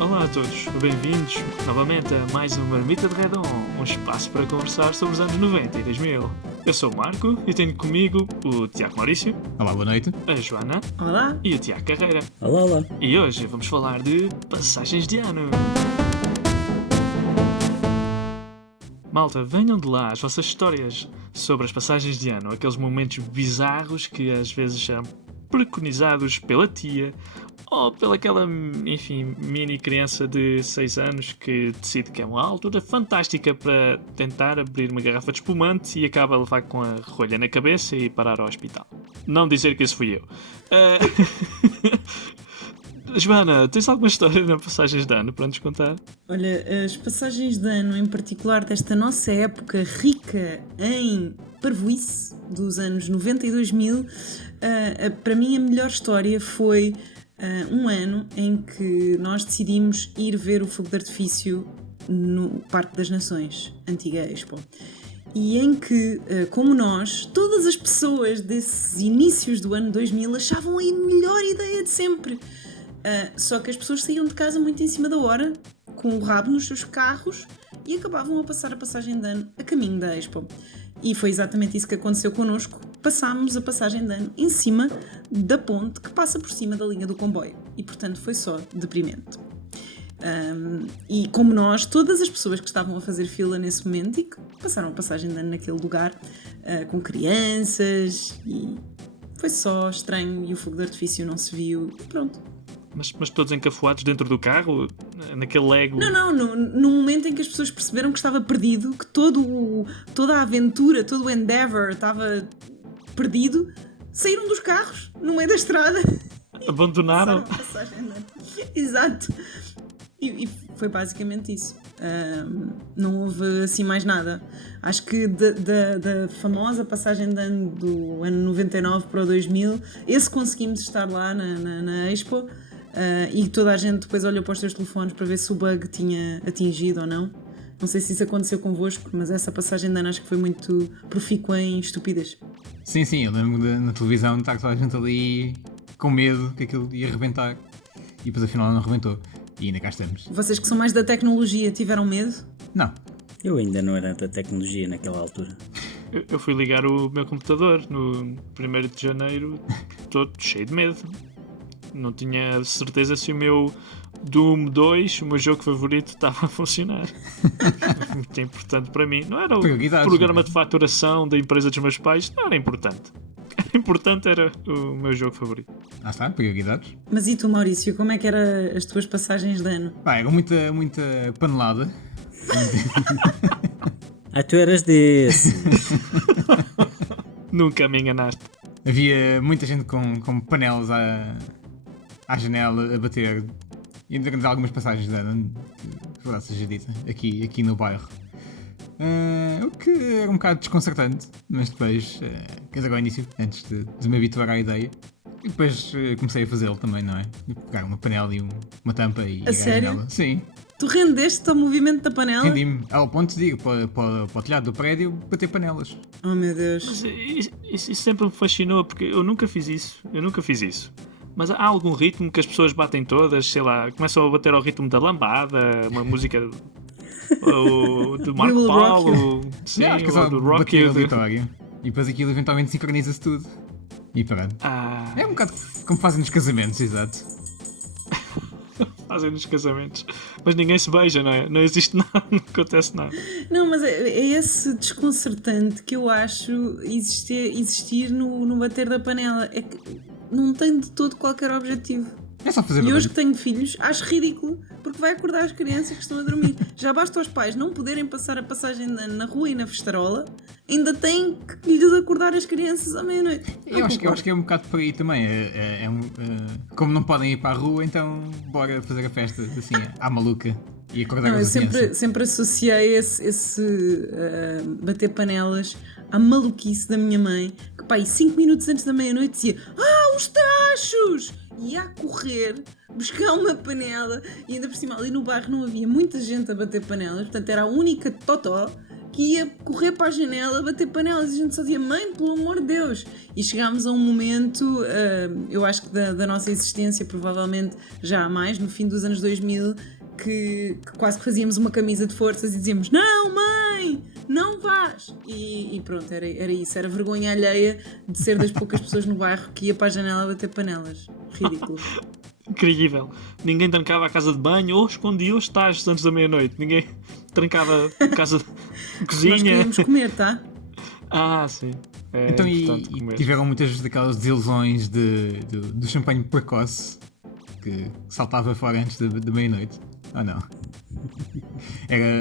Olá a todos, bem-vindos novamente a mais uma Marmita de Redon, um espaço para conversar sobre os anos 90 e 2000. Eu sou o Marco e tenho comigo o Tiago Maurício. Olá, boa noite. A Joana. Olá. E o Tiago Carreira. Olá, olá. E hoje vamos falar de passagens de ano. Malta, venham de lá as vossas histórias sobre as passagens de ano, aqueles momentos bizarros que às vezes são preconizados pela tia ou pelaquela, enfim, mini criança de 6 anos que decide que é uma altura fantástica para tentar abrir uma garrafa de espumante e acaba a levar com a rolha na cabeça e parar ao hospital. Não dizer que esse fui eu. Joana, tens alguma história na passagens de ano para nos contar? Olha, as passagens de ano, em particular desta nossa época rica em parvoíce dos anos 90 e 2000, para mim a melhor história foi um ano em que nós decidimos ir ver o fogo de artifício no Parque das Nações, antiga Expo. E em que, como nós, todas as pessoas desses inícios do ano 2000 achavam a melhor ideia de sempre. Só que as pessoas saíam de casa muito em cima da hora, com o rabo nos seus carros, e acabavam a passar a passagem de ano a caminho da Expo. E foi exatamente isso que aconteceu connosco. Passámos a passagem de ano em cima da ponte que passa por cima da linha do comboio. E, portanto, foi só deprimente. E como nós, todas as pessoas que estavam a fazer fila nesse momento e que passaram a passagem de ano naquele lugar, com crianças, e foi só estranho e o fogo de artifício não se viu e pronto. Mas todos encafuados dentro do carro? Naquele Lego? Não, no momento em que as pessoas perceberam que estava perdido, que toda a aventura, todo o endeavor estava perdido, saíram dos carros, no meio da estrada. Abandonaram? Exato. E foi basicamente isso. Não houve assim mais nada. Acho que da famosa passagem de ano do ano 99 para o 2000, esse conseguimos estar lá na Expo. E toda a gente depois olhou para os seus telefones para ver se o bug tinha atingido ou não. Não sei se isso aconteceu convosco, mas essa passagem de ano acho que foi muito profícua em estúpidas. Sim, eu lembro na televisão de estar toda a gente ali com medo que aquilo ia arrebentar e depois afinal não arrebentou e ainda cá estamos. Vocês que são mais da tecnologia tiveram medo? Não. Eu ainda não era da tecnologia naquela altura. Eu fui ligar o meu computador no 1º de janeiro todo cheio de medo. Não tinha certeza se o meu Doom 2, o meu jogo favorito, estava a funcionar. Muito importante para mim. Não era o programa de faturação da empresa dos meus pais, não era importante. Importante era o meu jogo favorito. Está, prioridades. Mas e tu, Maurício, como é que eram as tuas passagens de ano? Era muita panelada. Tu eras desses. Nunca me enganaste. Havia muita gente com panelas à janela a bater, e durante algumas passagens de ano, verdade seja dita, aqui no bairro. O que era um bocado desconcertante, mas depois, quer dizer, ao início, antes de me habituar à ideia, e depois comecei a fazê-lo também, não é? Pegar uma panela e uma tampa e ligar a janela. Sim. Tu rendeste ao movimento da panela? Rendi-me ao ponto de ir para o telhado do prédio bater panelas. Oh meu Deus. Mas isso sempre me fascinou, porque eu nunca fiz isso. Mas há algum ritmo que as pessoas batem todas, sei lá, começam a bater ao ritmo da lambada, uma música do Marco Paulo, sim, ou do Rock aleatório. E depois aquilo eventualmente sincroniza-se tudo. E pronto. É um bocado como fazem nos casamentos, exato. Fazem nos casamentos. Mas ninguém se beija, não é? Não existe nada, não acontece nada. Não, mas é esse desconcertante que eu acho existir no bater da panela. É que não tem de todo qualquer objetivo. É só fazer E hoje que tenho filhos, acho ridículo, porque vai acordar as crianças que estão a dormir. Já basta aos pais não poderem passar a passagem na rua e na festarola, ainda têm que lhes acordar as crianças à meia-noite. Eu acho que é um bocado por aí também. Como não podem ir para a rua, então bora fazer a festa assim, à maluca. E acordar não, eu sempre associei esse bater panelas à maluquice da minha mãe, que pá, 5 minutos antes da meia-noite dizia: os tachos! E ia a correr buscar uma panela, e ainda por cima ali no bairro não havia muita gente a bater panelas, portanto era a única totó que ia correr para a janela, bater panelas, e a gente só dizia: mãe, pelo amor de Deus. E chegámos a um momento, eu acho que da nossa existência, provavelmente já há mais, no fim dos anos 2000, que quase que fazíamos uma camisa de forças e dizíamos: não, mãe, não vás. E pronto, era isso, era vergonha alheia de ser das poucas pessoas no bairro que ia para a janela bater panelas. Ridículo. Incrível. Ninguém trancava a casa de banho ou escondia os tachos antes da meia-noite. Ninguém trancava a casa de Nós cozinha. queríamos comer, tá? Ah, sim. É Então, importante e comer. tiveram muitas daquelas desilusões do champanhe precoce que saltava fora antes da meia-noite? Ou não?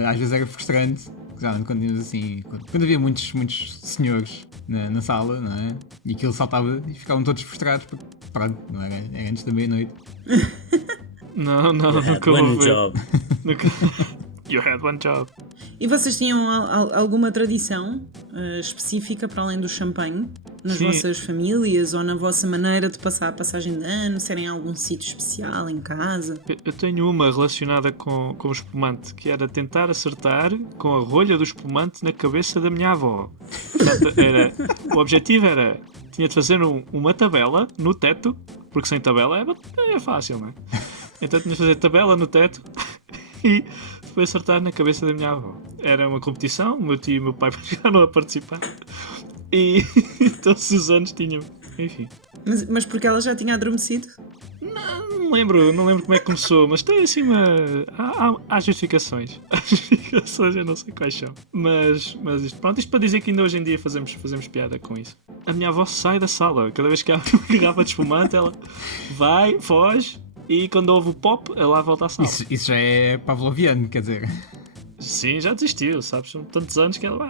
Às vezes era frustrante, quando, assim, quando havia muitos senhores na sala, não é? E aquilo saltava e ficavam todos frustrados porque, pronto, não era antes da meia-noite. Não, You had nunca one houve. job. Nunca... You had one job. E vocês tinham alguma tradição específica para além do champanhe? Nas Sim. vossas famílias ou na vossa maneira de passar a passagem de ano? Se era em algum sítio especial, em casa? Eu tenho uma relacionada com o espumante, que era tentar acertar com a rolha do espumante na cabeça da minha avó. Portanto, o objetivo era, tinha de fazer uma tabela no teto, porque sem tabela é fácil, não é? Então tinha de fazer tabela no teto e depois acertar na cabeça da minha avó. Era uma competição, o meu tio e o meu pai chegaram a participar. E todos os anos tinham, enfim. Mas porque ela já tinha adormecido? Não lembro como é que começou, mas tem assim há justificações. Há justificações, eu não sei quais são. Mas isto para dizer que ainda hoje em dia fazemos piada com isso. A minha avó sai da sala, cada vez que há uma garrafa de espumante, ela vai, foge, e quando ouve o pop, ela volta à sala. Isso já é pavloviano, quer dizer. Sim, já desistiu, sabes? São tantos anos que ela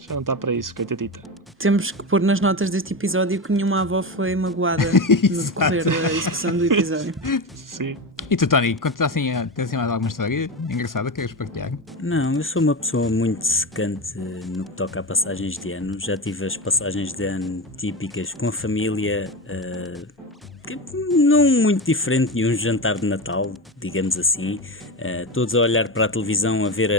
já não está para isso, coitadita. Temos que pôr nas notas deste episódio que nenhuma avó foi magoada no decorrer da execução do episódio. Sim. E tu, Tony, tens assim mais alguma história engraçada que queres partilhar? Não, eu sou uma pessoa muito secante no que toca a passagens de ano. Já tive as passagens de ano típicas com a família, não muito diferente de um jantar de Natal, digamos assim. Todos a olhar para a televisão a ver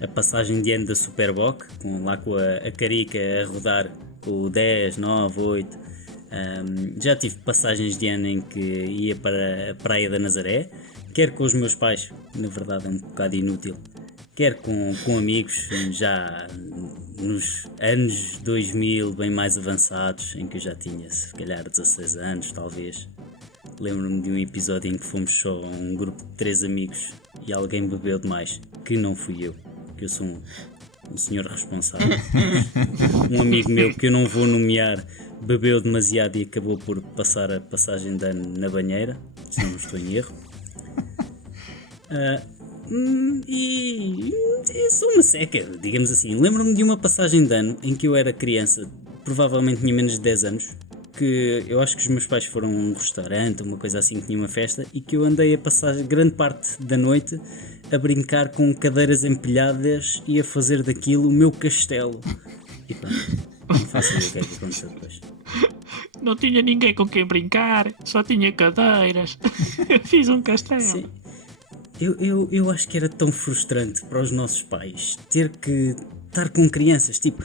a passagem de ano da Superboc, com a carica a rodar com o 10, 9, 8. Já tive passagens de ano em que ia para a Praia da Nazaré, quer com os meus pais, na verdade é um bocado inútil, quer com amigos já nos anos 2000 bem mais avançados, em que eu já tinha se calhar 16 anos talvez. Lembro-me de um episódio em que fomos só um grupo de 3 amigos e alguém bebeu demais, que não fui eu, que eu sou um senhor responsável. Um amigo meu, que eu não vou nomear, bebeu demasiado e acabou por passar a passagem de ano na banheira, se não estou em erro. E sou uma seca, digamos assim. Lembro-me de uma passagem de ano em que eu era criança, provavelmente tinha menos de 10 anos, que eu acho que os meus pais foram a um restaurante, uma coisa assim, que tinha uma festa, e que eu andei a passar grande parte da noite a brincar com cadeiras empilhadas e a fazer daquilo o meu castelo. E pronto, não faço ideia o que é que aconteceu depois. Não tinha ninguém com quem brincar, só tinha cadeiras. Fiz um castelo. Sim. Eu acho que era tão frustrante para os nossos pais ter que estar com crianças, tipo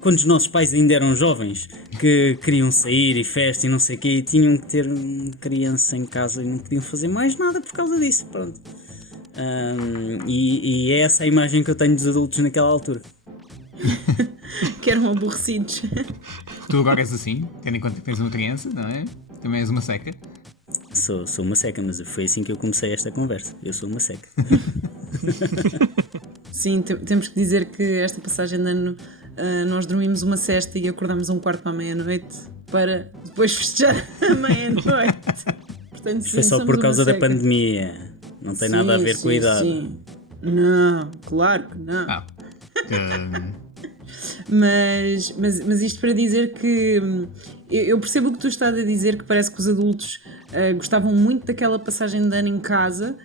quando os nossos pais ainda eram jovens, que queriam sair e festa e não sei o quê, e tinham que ter uma criança em casa e não podiam fazer mais nada por causa disso, pronto. E é essa a imagem que eu tenho dos adultos naquela altura. Que eram aborrecidos. Tu agora és assim, tendo em conta que tens uma criança, não é? Também és uma seca. Sou uma seca, mas foi assim que eu comecei esta conversa. Eu sou uma seca. Sim, temos que dizer que esta passagem de ano nós dormimos uma sesta e acordamos um quarto para a meia-noite para depois festejar a meia-noite. Portanto, sim, Foi só somos por uma causa da seca. pandemia. Não tem nada a ver com a idade. Sim. Não, claro que não. Mas isto para dizer que eu percebo o que tu estás a dizer, que parece que os adultos gostavam muito daquela passagem de ano em casa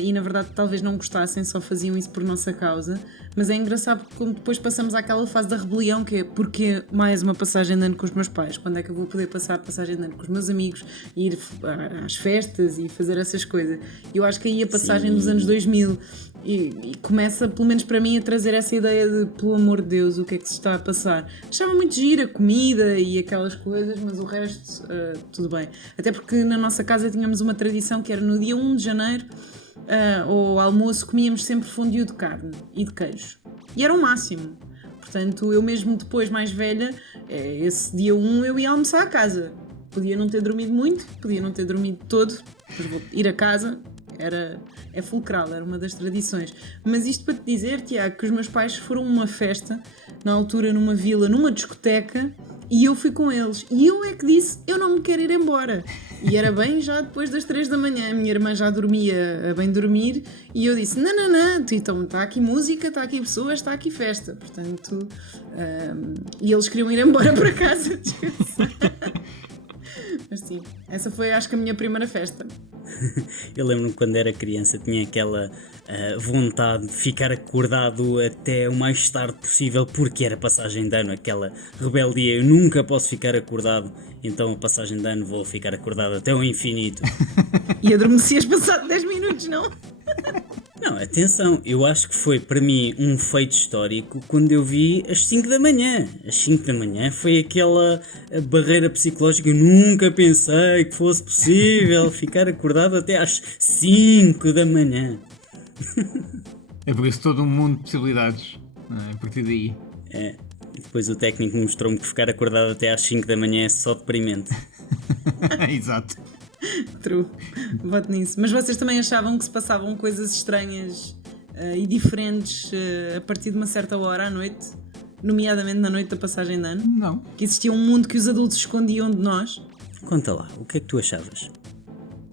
e na verdade talvez não gostassem, só faziam isso por nossa causa. Mas é engraçado porque quando depois passamos àquela fase da rebelião, que é porque mais uma passagem de ano com os meus pais, quando é que eu vou poder passar a passagem de ano com os meus amigos, ir às festas e fazer essas coisas. Eu acho que aí a passagem Sim. dos anos 2000 e começa, pelo menos para mim, a trazer essa ideia de, pelo amor de Deus, o que é que se está a passar. Achava muito gira a comida e aquelas coisas, mas o resto, tudo bem. Até porque na nossa casa tínhamos uma tradição que era no dia 1 de janeiro, ao almoço, comíamos sempre fondue de carne e de queijo. E era o máximo. Portanto, eu mesmo depois, mais velha, esse dia 1 eu ia almoçar a casa. Podia não ter dormido muito, podia não ter dormido todo, mas vou ir a casa, é fulcral, era uma das tradições. Mas isto para te dizer, Tiago, que os meus pais foram a uma festa, na altura numa vila, numa discoteca, e eu fui com eles. E eu é que disse, eu não me quero ir embora. E era bem já depois das 3 da manhã, a minha irmã já dormia a bem dormir, e eu disse, não, então está aqui música, está aqui pessoas, está aqui festa. Portanto, e eles queriam ir embora para casa descansar. Mas sim, essa foi acho que a minha primeira festa. Eu lembro-me quando era criança tinha aquela vontade de ficar acordado até o mais tarde possível porque era passagem de ano, aquela rebeldia, eu nunca posso ficar acordado, então a passagem de ano vou ficar acordado até o infinito. E adormecias passado 10 minutos, não? Não, atenção, eu acho que foi para mim um feito histórico quando eu vi às 5 da manhã. Às 5 da manhã foi aquela barreira psicológica, eu nunca pensei que fosse possível ficar acordado até às 5 da manhã. É por isso todo um mundo de possibilidades, não é? A partir daí. É, e depois o técnico mostrou-me que ficar acordado até às 5 da manhã é só deprimente. Exato. True, voto nisso. Mas vocês também achavam que se passavam coisas estranhas e diferentes a partir de uma certa hora à noite, nomeadamente na noite da passagem de ano? Não. Que existia um mundo que os adultos escondiam de nós? Conta lá, o que é que tu achavas?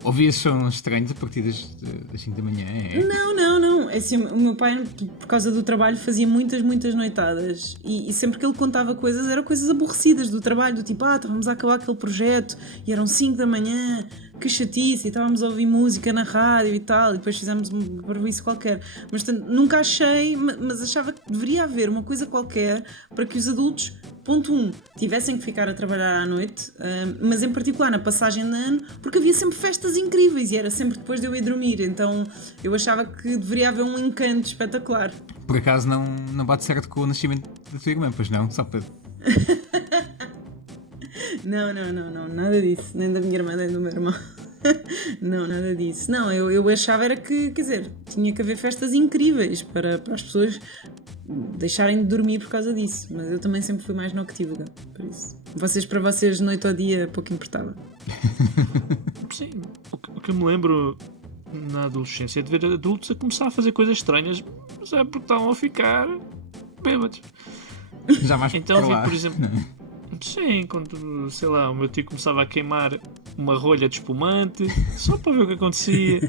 Ouvias sons estranhos a partir das 5 da manhã? É? Não. É assim, o meu pai, por causa do trabalho, fazia muitas noitadas e sempre que ele contava coisas, eram coisas aborrecidas do trabalho, do tipo, estávamos a acabar aquele projeto e eram 5 da manhã, que chatice, e estávamos a ouvir música na rádio e tal, e depois fizemos um parvoíce qualquer. Mas portanto, nunca achei, mas achava que deveria haver uma coisa qualquer para que os adultos, ponto 1, tivessem que ficar a trabalhar à noite, mas em particular na passagem de ano, porque havia sempre festas incríveis e era sempre depois de eu ir dormir, então eu achava que deveria haver um encanto espetacular. Por acaso não bate certo com o nascimento da tua irmã, pois não? Só para... Não, nada disso, nem da minha irmã, nem do meu irmão. Não, nada disso. Não, eu achava era que, quer dizer, tinha que haver festas incríveis para as pessoas deixarem de dormir por causa disso, mas eu também sempre fui mais noctívaga, por isso. Para vocês, noite ou dia, pouco importava. Sim, o que eu me lembro na adolescência é de ver adultos a começar a fazer coisas estranhas, mas é porque estavam a ficar bêbados. Já mais Então para lá. vi, por exemplo, sim, quando, sei lá, o meu tio começava a queimar uma rolha de espumante só para ver o que acontecia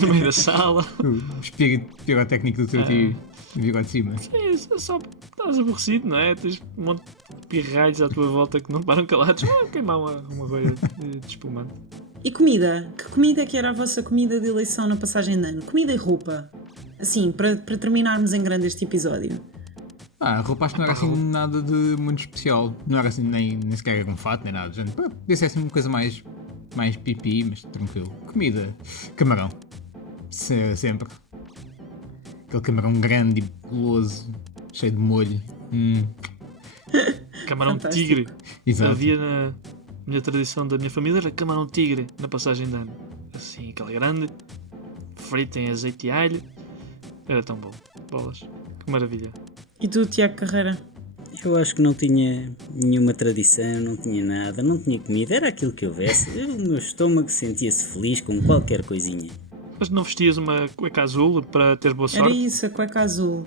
no meio da sala. O espírito pirotécnico do teu tio virou de cima. Sim, só estás aborrecido, não é? Tens um monte de pirralhos à tua volta que não param calados. Queimar uma rolha de espumante. E comida? Que comida é que era a vossa comida de eleição na passagem de ano? Comida e roupa? Assim, para terminarmos em grande este episódio. A roupa acho que não era assim nada de muito especial. Não era assim nem sequer era um fato, nem nada. Podia ser assim uma coisa mais pipi, mas tranquilo. Comida. Camarão. Sempre. Aquele camarão grande e guloso, cheio de molho. Camarão Fantástico. tigre. Exato. Havia na minha tradição da minha família, era camarão tigre na passagem de ano. Assim, aquele grande, frito em azeite e alho. Era tão bom. Bolas. Que maravilha. E tu, Tiago Carreira? Eu acho que não tinha nenhuma tradição, não tinha nada, não tinha comida, era aquilo que houvesse. O meu estômago sentia-se feliz com qualquer coisinha. Mas não vestias uma cueca azul para ter boa Era sorte? isso, a cueca azul.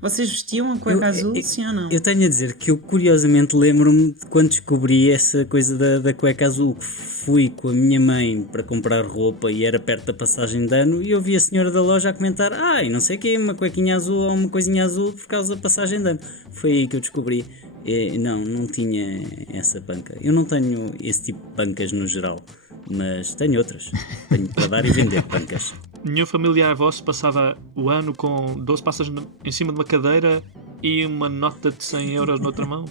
Vocês vestiam a cueca azul, sim ou não? Eu tenho a dizer que eu curiosamente lembro-me de quando descobri essa coisa da cueca azul, que fui com a minha mãe para comprar roupa e era perto da passagem de ano e eu vi a senhora da loja a comentar e não sei o que, uma cuequinha azul ou uma coisinha azul por causa da passagem de ano. Foi aí que eu descobri. Não tinha essa panca. Eu não tenho esse tipo de pancas no geral, mas tenho outras. Tenho para dar e vender pancas. Nenhum familiar vosso passava o ano com 12 passas em cima de uma cadeira e uma nota de 100 euros noutra mão?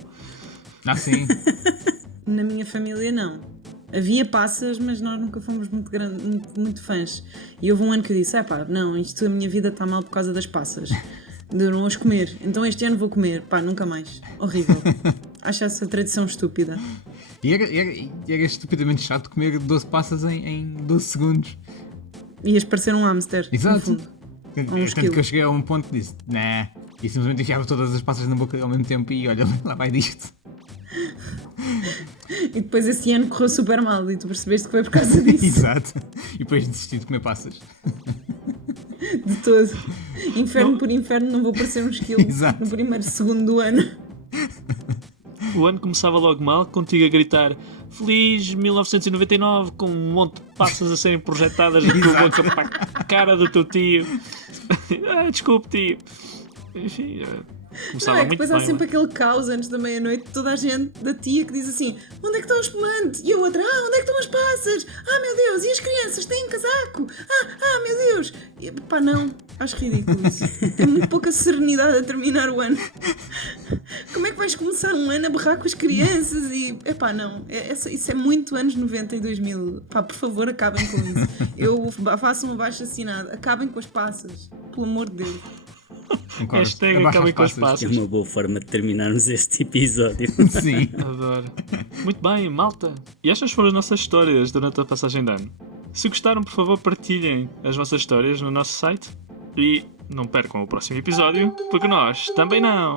Sim. Na minha família, não. Havia passas, mas nós nunca fomos muito fãs. E houve um ano que eu disse: pá, não, isto a minha vida está mal por causa das passas. De não as comer. Então este ano vou comer. Pá, nunca mais. Horrível. Acho essa tradição estúpida. E era estupidamente chato comer 12 passas em 12 segundos. Ias parecer um hamster. Exato. No fundo. Tanto que eu cheguei a um ponto que disse, nah, e simplesmente enfiava todas as passas na boca ao mesmo tempo e olha, lá vai disto. E depois esse ano correu super mal e tu percebeste que foi por causa disso. Exato. E depois desisti de comer passas. De todo. Inferno por inferno, não vou parecer um esquilo Exato. no primeiro segundo do ano. O ano começava logo mal, contigo a gritar Feliz 1999, com um monte de passas a serem projetadas da tua boca para a cara do teu tio. Desculpe, tio. Enfim, começava Não, é que muito depois bem. há sempre aquele caos antes da meia-noite, toda a gente da tia que diz assim: onde é que está o espumante? E a outra: onde é que estão as passas? Meu Deus, e as crianças têm casaco? Meu Deus! E, pá, não, acho ridículo isso. Tem muito pouca serenidade a terminar o ano. Como é que vais começar um ano a berrar com as crianças? E, pá, não, isso é muito anos 90 e 2000. Pá, por favor, acabem com isso. Eu faço um abaixo assinado, acabem com as passas, pelo amor de Deus. Concordo. Hashtag Abaixa acabem as com as passas. É passas. uma boa forma de terminarmos este episódio. Sim. Adoro. Muito bem, malta. E estas foram as nossas histórias durante a passagem de ano. Se gostaram, por favor, partilhem as vossas histórias no nosso site. E não percam o próximo episódio, porque nós também não.